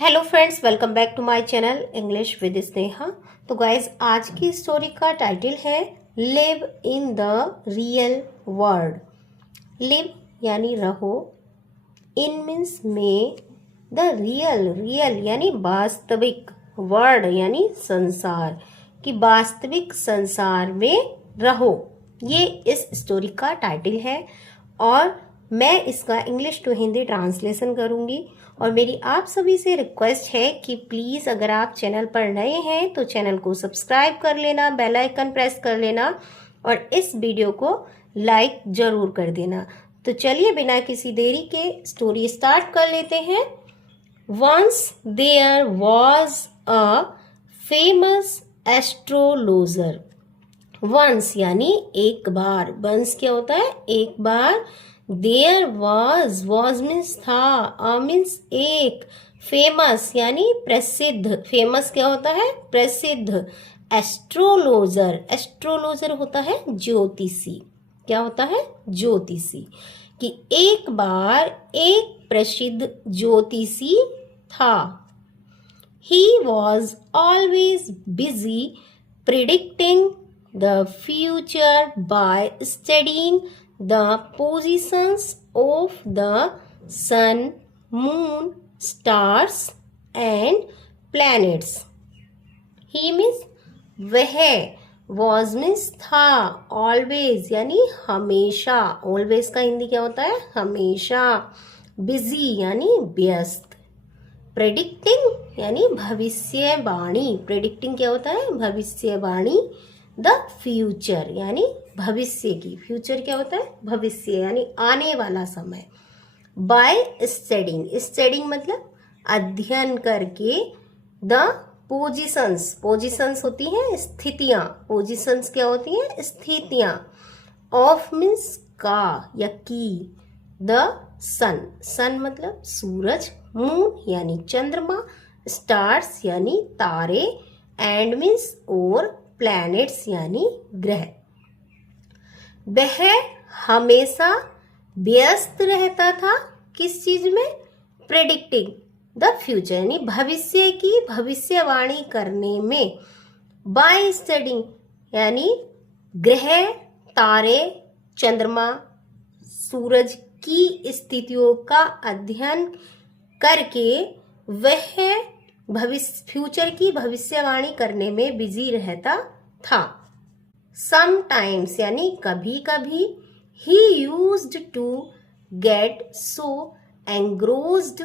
Hello friends, welcome back to my channel English with Sneha. तो guys, आज की story का टाइटल है live in the real world. Live यानी रहो, इन मीन्स में, द रियल यानी वास्तविक, वर्ल्ड यानी संसार, कि वास्तविक संसार में रहो। ये इस स्टोरी का टाइटल है और मैं इसका इंग्लिश टू हिंदी ट्रांसलेशन करूंगी। और मेरी आप सभी से रिक्वेस्ट है कि प्लीज़ अगर आप चैनल पर नए हैं तो चैनल को सब्सक्राइब कर लेना, बेल आइकन प्रेस कर लेना और इस वीडियो को लाइक ज़रूर कर देना। तो चलिए बिना किसी देरी के स्टोरी स्टार्ट कर लेते हैं। Once there was a famous astrologer. Once यानी एक बार, वंस क्या होता है? एक बार। देयर वॉज मीन्स था, मीन्स एक, फेमस यानी प्रसिद्ध, फेमस क्या होता है? प्रसिद्ध। एस्ट्रोलॉजर, एस्ट्रोलॉजर होता है ज्योतिषी। क्या होता है? ज्योतिषी। कि एक बार एक प्रसिद्ध ज्योतिषी था। He was always busy predicting the future by studying the positions of the sun, moon, stars and planets. He means वह, was means था, always यानी हमेशा, always का हिंदी क्या होता है? हमेशा। busy यानी व्यस्त। प्रेडिक्टिंग यानी भविष्यवाणी, प्रेडिक्टिंग क्या होता है? भविष्यवाणी। द फ्यूचर यानी भविष्य की, फ्यूचर क्या होता है? भविष्य यानी आने वाला समय। बाय स्टडिंग, स्टडिंग मतलब अध्ययन करके। द पोजिशंस, पोजिशंस होती हैं स्थितियां, पोजिशंस क्या होती हैं? स्थितियां। ऑफ मीन्स का या की। द सन, सन मतलब सूरज, मून यानी चंद्रमा, स्टार्स यानी तारे, एंड मीन्स और, प्लैनेट्स यानी ग्रह। वह हमेशा व्यस्त रहता था किस चीज में? प्रेडिक्टिंग द फ्यूचर यानी भविष्य की भविष्यवाणी करने में। बाय स्टडिंग यानी ग्रह, तारे, चंद्रमा, सूरज की स्थितियों का अध्ययन करके वह भविष्य, फ्यूचर की भविष्यवाणी करने में बिजी रहता था। समटाइम्स यानी कभी कभी। He used to get so engrossed,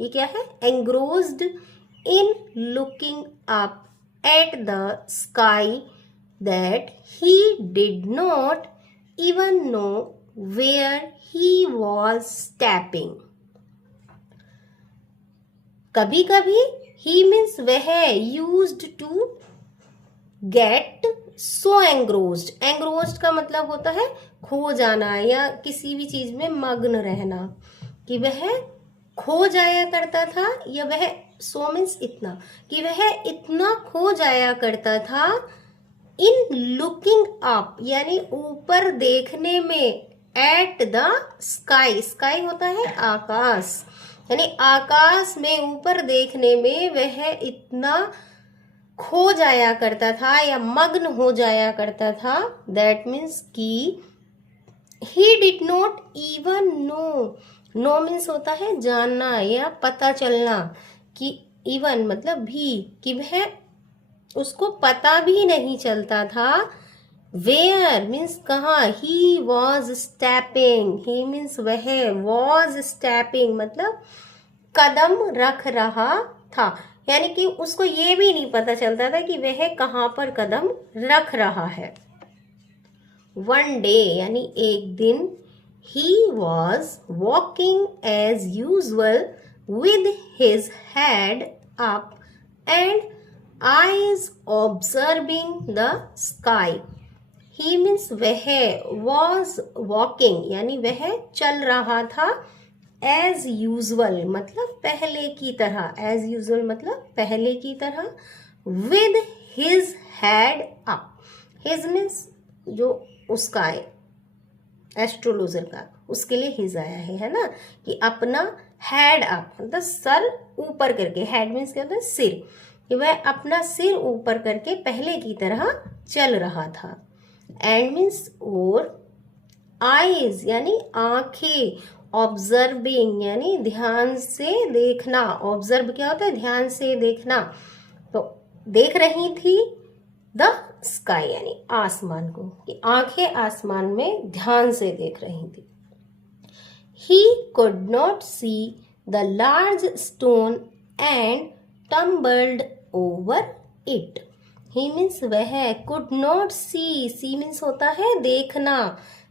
ये क्या है? Engrossed in looking up at the sky that he did not even know where he was stepping. कभी कभी he means वह, used to get so engrossed, engrossed का मतलब होता है खो जाना या किसी भी चीज में मग्न रहना, कि वह खो जाया करता था, या वह, so means इतना, कि वह इतना खो जाया करता था। इन लुकिंग अप यानी ऊपर देखने में। एट द स्काई, स्काई होता है आकाश, यानी आकाश में ऊपर देखने में वह इतना खो जाया करता था या मग्न हो जाया करता था। दैट मीन्स कि he did not even know, know means होता है जानना या पता चलना, कि इवन मतलब भी, कि वह, उसको पता भी नहीं चलता था। वेयर मीन्स कहाँ? He was stepping, he means वह, वॉज स्टेपिंग मतलब कदम रख रहा था, यानी कि उसको ये भी नहीं पता चलता था कि वह कहाँ पर कदम रख रहा है। वन डे यानी एक दिन। He was walking as usual with his head up and eyes observing the sky. He means वह, was walking यानी वह चल रहा था। as usual मतलब पहले की तरह, as usual मतलब पहले की तरह। with his head up, his means जो उसका है, एस्ट्रोलॉजर का, उसके लिए हिज आया है ना, कि अपना हेड अप मतलब सर ऊपर करके, हेड मीन्स क्या होता है सिर, कि वह अपना सिर ऊपर करके पहले की तरह चल रहा था। एंड मीन्स और, आईज यानी आंखें, ऑब्जर्विंग यानी ध्यान से देखना, ऑब्जर्व क्या होता है ध्यान से देखना, तो देख रही थी द स्काई यानी आसमान को, कि आंखें आसमान में ध्यान से देख रही थी। He could not see the large stone and tumbled over it. He means वह, could not see, see means होता है देखना,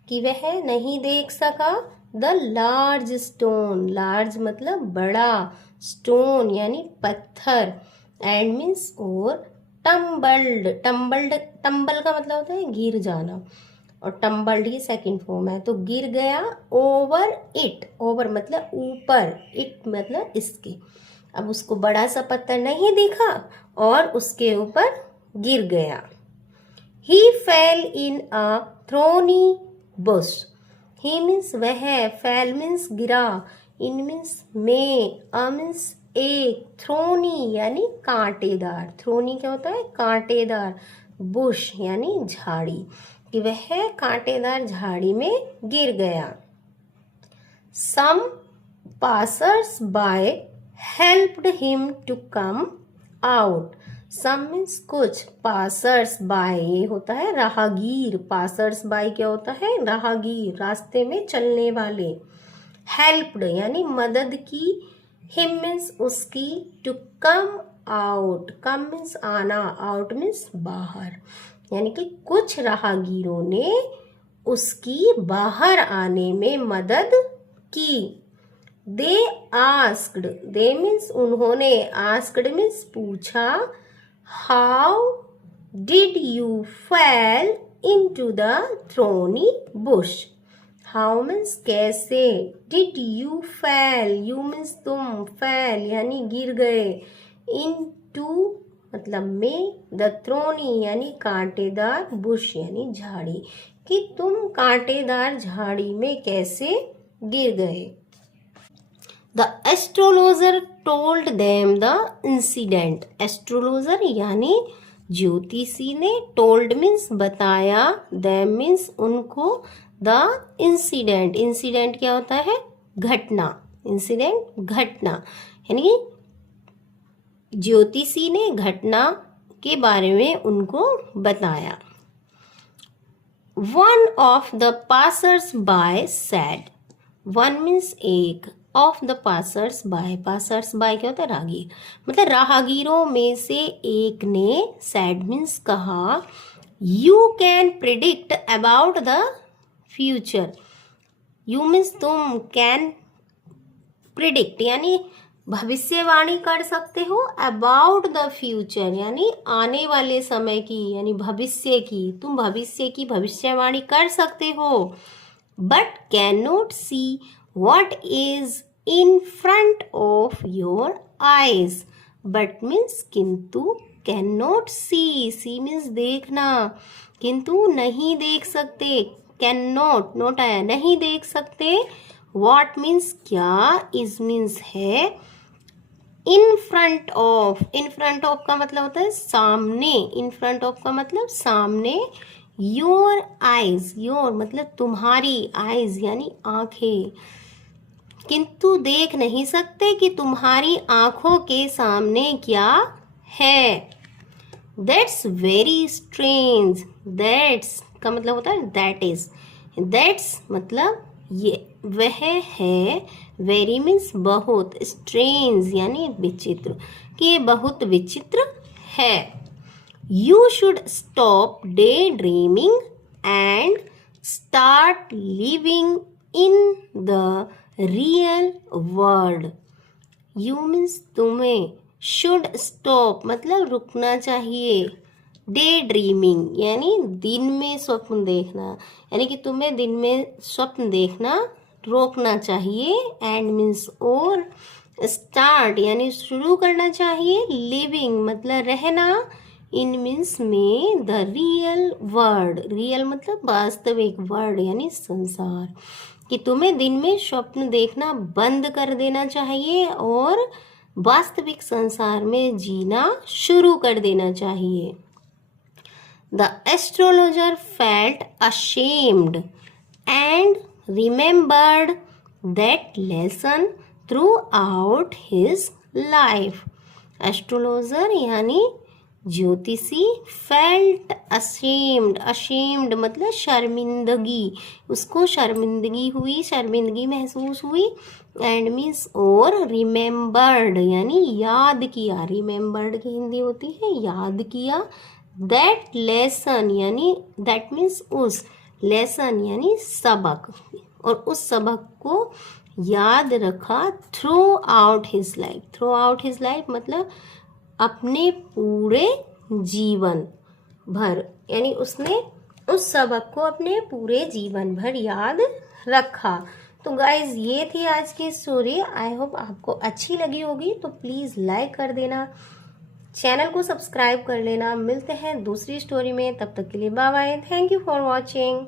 कि वह नहीं देख सका द लार्ज स्टोन, लार्ज मतलब बड़ा, स्टोन यानी पत्थर, एंड मीन्स और, टम्बल्ड, टम्बल्ड, टम्बल का मतलब होता है गिर जाना, और टम्बल्ड ही सेकंड फॉर्म है, तो गिर गया, ओवर इट, ओवर मतलब ऊपर, इट मतलब इसके, अब उसको बड़ा सा पत्थर नहीं दिखा और उसके ऊपर गिर गया। ही फेल इन अ थ्रोनी बुश। ही मीन्स वह, फेल मीन्स गिरा, इन मीन्स में, अ मीन्स एक, थ्रोनी यानी कांटेदार, थ्रोनी क्या होता है कांटेदार, बुश यानी झाड़ी, कि वह कांटेदार झाड़ी में गिर गया। Some passers by helped him to come out. Some means कुछ, पासर्स बाय ये होता है राहगीर, पासर्स बाय क्या होता है राहगीर, रास्ते में चलने वाले। हेल्प्ड यानी मदद की, हिम मीन्स उसकी, to come out, come means आना, आउट मीन्स बाहर, यानी कि कुछ राहगीरों ने उसकी बाहर आने में मदद की। दे आस्क्ड, दे मीन्स उन्होंने, आस्क्ड मीन्स पूछा, how did you fell into the thorny bush. How means कैसे, did you fell, you means तुम, फेल यानी गिर गए, इनटू मतलब में, द थ्रोनी यानी कांटेदार, बुश यानी झाड़ी, कि तुम कांटेदार झाड़ी में कैसे गिर गए। The astrologer told them the incident. Astrologer यानी ज्योतिषी ने, टोल्ड मीन्स बताया, देम मीन्स उनको, द इंसिडेंट, इंसिडेंट क्या होता है घटना, इंसिडेंट घटना, यानी ज्योतिषी ने घटना के बारे में उनको बताया। One of the passers by said, one means एक, of the passers by, passers by क्या होता है राहगीर, मतलब राहगीरों में से एक ने, सैड मीन्स कहा, you can predict about the future, you means तुम, कैन प्रिडिक्ट यानी भविष्यवाणी कर सकते हो, अबाउट द फ्यूचर यानी आने वाले समय की, यानी भविष्य की, तुम भविष्य की भविष्यवाणी कर सकते हो, but can not see what is in front of your eyes, but means किंतु, cannot see, see means देखना, किंतु नहीं देख सकते, cannot, not आया, नहीं देख सकते, what means क्या, is means है, in front of, in front of का मतलब होता है सामने, in front of का मतलब सामने, your eyes, your मतलब तुम्हारी, eyes यानी आंखें, किंतु देख नहीं सकते कि तुम्हारी आंखों के सामने क्या है। दैट्स वेरी स्ट्रेंज, दैट्स का मतलब होता है दैट इज, दैट्स मतलब ये, वह है, वेरी मीन्स बहुत, स्ट्रेंज यानी विचित्र, कि ये बहुत विचित्र है। You should stop day dreaming and start living in the real world. You means तुम्हें, शुड स्टॉप मतलब रुकना चाहिए, डे ड्रीमिंग यानी दिन में स्वप्न देखना, यानी कि तुम्हें दिन में स्वप्न देखना रोकना चाहिए, एंड मीन्स और, स्टार्ट यानी शुरू करना चाहिए, लिविंग मतलब रहना, इन मीन्स में, द रियल वर्ल्ड, रियल मतलब वास्तविक, वर्ल्ड यानी संसार, कि तुम्हें दिन में स्वप्न देखना बंद कर देना चाहिए और वास्तविक संसार में जीना शुरू कर देना चाहिए। The astrologer felt ashamed and remembered that lesson throughout his life. Astrologer यानी ज्योतिषी फेल्ट अशेम्ड मतलब शर्मिंदगी, उसको शर्मिंदगी महसूस हुई। एंड मीन्स और रिमेम्बर्ड यानी याद किया, रिमेम्बर्ड की हिंदी होती है याद किया। दैट लेसन यानी दैट मीन्स उस, लेसन यानी सबक, और उस सबक को याद रखा थ्रू आउट हिज लाइफ मतलब अपने पूरे जीवन भर, यानी उसने उस सबक को अपने पूरे जीवन भर याद रखा। तो गाइज ये थी आज की स्टोरी। आई होप आपको अच्छी लगी होगी, तो प्लीज़ लाइक कर देना, चैनल को सब्सक्राइब कर लेना। मिलते हैं दूसरी स्टोरी में, तब तक के लिए bye bye. Thank you for watching.